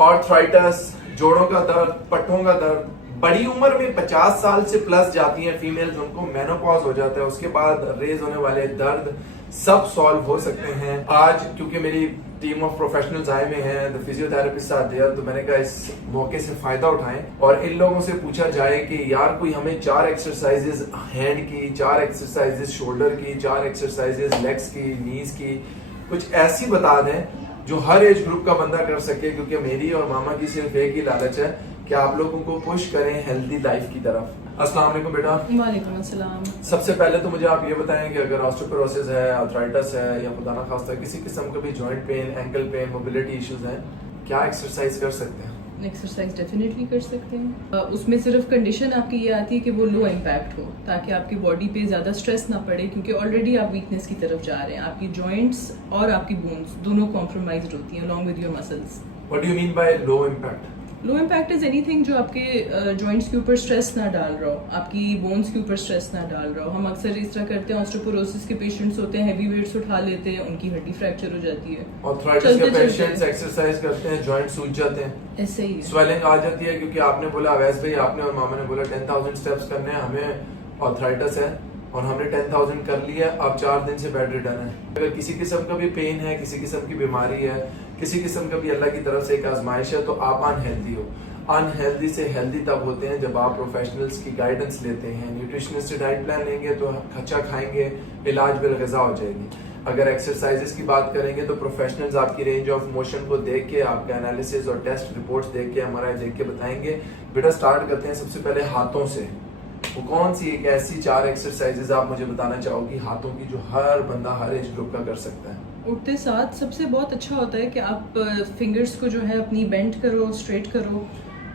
Arthritis, जोड़ों का दर्द, पट्टों का दर्द, बड़ी उम्र में 50 साल से प्लस जाती हैं फीमेल्स, उनको मेनोपॉज हो जाता है, उसके बाद रेज होने वाले दर्द सब सॉल्व हो सकते हैं। आज क्योंकि मेरी टीम ऑफ प्रोफेशनल्स आए हुए हैं, द फिजियोथेरेपिस्ट आर देयर, तो मैंने कहा इस मौके से फायदा उठाएं और इन लोगों से पूछा जाए कि यार कोई हमें 4 एक्सरसाइजेस हैंड की, 4 एक्सरसाइजेस शोल्डर की, 4 एक्सरसाइजेस लेग्स की, नीज की, कुछ ऐसी बता दें जो हर एज ग्रुप का बंदा कर सके, क्योंकि मेरी और मामा की सिर्फ एक ही लालच है कि आप लोगों को पुश करें हेल्दी लाइफ की तरफ। अस्सलाम वालेकुम बेटा। वालेकुम अस्सलाम। सबसे पहले तो मुझे आप ये बताएं कि अगर ऑस्टियोपोरोसिस है, आर्थराइटिस है या खुदा ना खास्ता किसी किस्म का भी joint pain, ankle pain, mobility issues हैं, क्या एक्सरसाइज कर सकते हैं? एक्सरसाइज डेफिनेटली कर सकते हैं। उसमें सिर्फ कंडीशन आपकी ये आती है कि वो लो इम्पैक्ट हो, ताकि आपकी बॉडी पे ज़्यादा स्ट्रेस ना पड़े, क्योंकि ऑलरेडी आप वीकनेस की तरफ जा रहे हैं। आपकी जॉइंट्स और आपकी बोन्स दोनों कॉम्प्रोमाइज होती हैं along with your muscles. What do you mean by low impact? Low impact is anything जो आपके जॉइंट्स के ऊपर स्ट्रेस ना डाल रहा हो, आपकी बोन्स के ऊपर स्ट्रेस ना डाल रहा हो। हम अक्सर इस तरह करते हैं, ऑस्टियोपोरोसिस के पेशेंट्स होते हैं, हैवी वेट्स उठा लेते हैं, उनकी हड्डी फ्रैक्चर हो जाती है। आर्थराइटिस के पेशेंट्स एक्सरसाइज करते हैं, जॉइंट सूज जाते हैं, ऐसे ही है। स्वेलिंग आ जाती है, क्योंकि आपने बोला अवैस भाई, आपने और मामा ने बोला 10,000 स्टेप्स करने हैं, हमें आर्थराइटिस है और हमने 10,000 कर लिया, अब 4 दिन से बेड रिटर्न है। अगर किसी किस्म का भी पेन है, किसी किस्म की बीमारी है, किसी किस्म का भी अल्लाह की तरफ से एक आजमाइश है, तो आप अनहेल्दी हो। अनहेल्दी से हेल्दी तब होते हैं जब आप प्रोफेशनल्स की गाइडेंस लेते हैं। न्यूट्रिशनिस्ट से डाइट प्लान लेंगे तो अच्छा खाएंगे, इलाज बिलग़िज़ा हो जाएगी। अगर एक्सरसाइजेस की बात करेंगे तो प्रोफेशनल्स आपकी रेंज ऑफ मोशन को देख के, आपका एनालिसिस और टेस्ट रिपोर्ट्स देख के, एमआरआई देख के बताएंगे। बेटा स्टार्ट करते हैं सबसे पहले हाथों से। वो कौन सी एक ऐसी 4 एक्सरसाइजेस आप मुझे बताना चाहोगी हाथों की जो हर बंदा हर एज ग्रुप का कर सकता है? उठते साथ सबसे बहुत अच्छा होता है कि आप फिंगर्स को जो है अपनी बेंड करो, स्ट्रेट करो,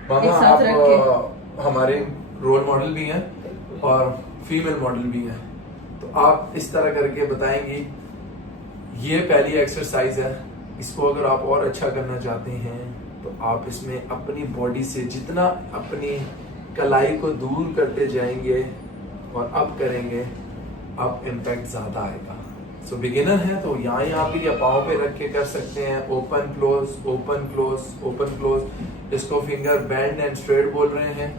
मामा एक साथ रख आप हमारे रोल मॉडल भी हैं और फीमेल मॉडल भी हैं, तो आप इस तरह करके बताएंगी ये पहली एक्सरसाइज है। इसको अगर आप और अच्छा करना चाहते हैं तो आप इसमें अपनी बॉडी से जितना अपनी कलाई को दूर करते जाएंगे और अब करेंगे, अब इम्पैक्ट ज्यादा आएगा। सो बिगिनर है तो यहाँ भी या पाँव पे रख के कर सकते हैं, open close, open close, open close. इसको फिंगर बैंड एंड स्ट्रेट बोल रहे हैं।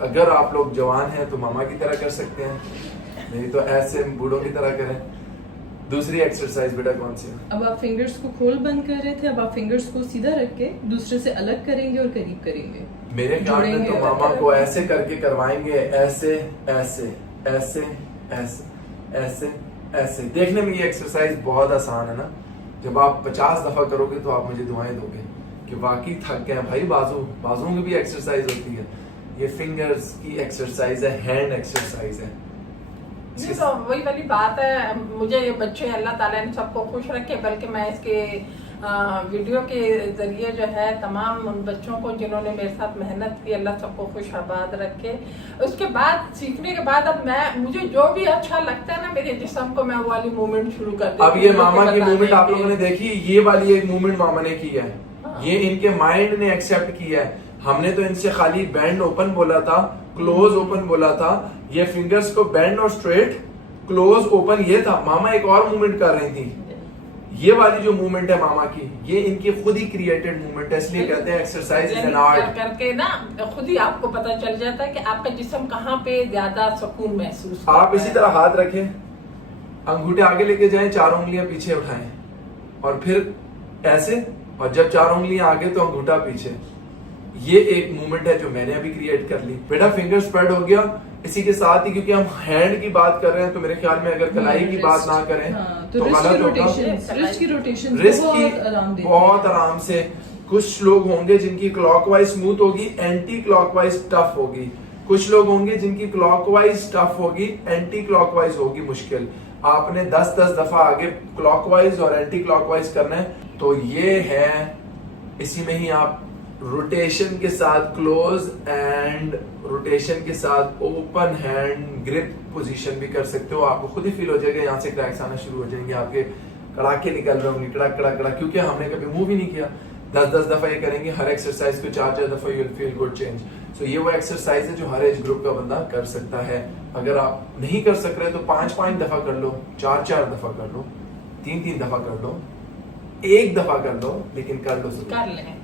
अगर आप लोग जवान हैं तो मामा की तरह कर सकते हैं, नहीं तो ऐसे बूढ़ों की तरह करें। दूसरी एक्सरसाइज बेटा कौन सी है? अब आप फिंगर्स को खोल बंद कर रहे थे, अब आप फिंगर्स को सीधा रख के दूसरे से अलग करेंगे और करीब करेंगे। मेरे ख्याल में तो मामा को ऐसे करके करवाएंगे, ऐसे ऐसे ऐसे ऐसे ऐसे ऐसे। देखने में ये एक्सरसाइज बहुत आसान है ना, जब आप 50 दफा करोगे तो आप मुझे दुआएं दोगे कि वाकई थक गए भाई। बाजुओं की भी एक्सरसाइज होती है, ये फिंगर्स की एक्सरसाइज है, हैंड एक्सरसाइज है। ये तो वही वाली बात है। मुझे ये बच्चे अल्लाह ताला ने सबको खुश रखे, बल्कि मैं इसके वीडियो के जरिए जो है तमाम उन बच्चों को जिन्होंने मेरे साथ मेहनत की, अल्लाह सबको खुश आबाद रखे। उसके बाद सीखने के बाद अब मुझे जो भी अच्छा लगता है ना मेरे जिस्म को, मैं वो वाली मूवमेंट शुरू कर देती हूं। अब ये मामा की मूवमेंट आप लोगों ने देखी, ये वाली एक मूवमेंट मामा ने की है, ये इनके माइंड ने एक्सेप्ट किया है। हमने तो इनसे खाली बैंड ओपन बोला था, क्लोज ओपन बोला था, ये फिंगर्स को बैंड और स्ट्रेट, क्लोज ओपन ये था। मामा एक और मूवमेंट कर रही थी, ये वाली जो मूवमेंट है मामा की, ये इनकी खुद ही क्रिएटेड मूवमेंट है, इसलिए कहते हैं एक्सरसाइज इज एन आर्ट। करके ना खुद ही आपको पता चल जाता है कि आपका जिस्म कहाँ पे ज्यादा सुकून महसूस। आप इसी तरह हाथ रखें, अंगूठे आगे लेके जाएं, 4 उंगलियां पीछे उठाएं और फिर ऐसे, और जब 4 उंगलियां आगे तो अंगूठा पीछे। ये एक मूवमेंट है जो मैंने अभी क्रिएट कर ली। बेटा फिंगर स्प्रेड हो गया। इसी के साथ ही क्योंकि हम हैंड की बात कर रहे हैं तो मेरे ख्याल में अगर कलाई की बात ना करें तो गलत होगा। रिस्ट की रोटेशन बहुत आराम से। कुछ लोग होंगे जिनकी क्लॉकवाइज स्मूथ होगी, एंटी क्लॉकवाइज टफ होगी। कुछ लोग होंगे जिनकी क्लॉकवाइज टफ होगी, एंटी क्लॉकवाइज होगी मुश्किल। आपने 10-10 दफा आगे क्लॉकवाइज और एंटी क्लॉकवाइज करना है। तो ये है, इसी में ही आप रोटेशन के साथ क्लोज एंड रोटेशन के साथ ओपन हैंड ग्रिप पोजीशन भी कर सकते हो। आपको खुद ही फील हो जाएगा, यहाँ से क्रैक्स आना शुरू हो जाएंगे, आपके कड़ाके निकल रहे होंगे, कड़क कड़क कड़क, क्योंकि हमने कभी मूव ही नहीं किया। 10-10 दफा ये करेंगे, हर एक्सरसाइज को 4-4 दफा, you will feel good change. So ये वो एक्सरसाइज है जो हर एज ग्रुप का बंदा कर सकता है। अगर आप नहीं कर सक रहे तो 5-5 दफा कर लो, 4-4 दफा कर लो, 3-3 दफा कर लो, 1 दफा कर लो, लेकिन कर लो, कर लें।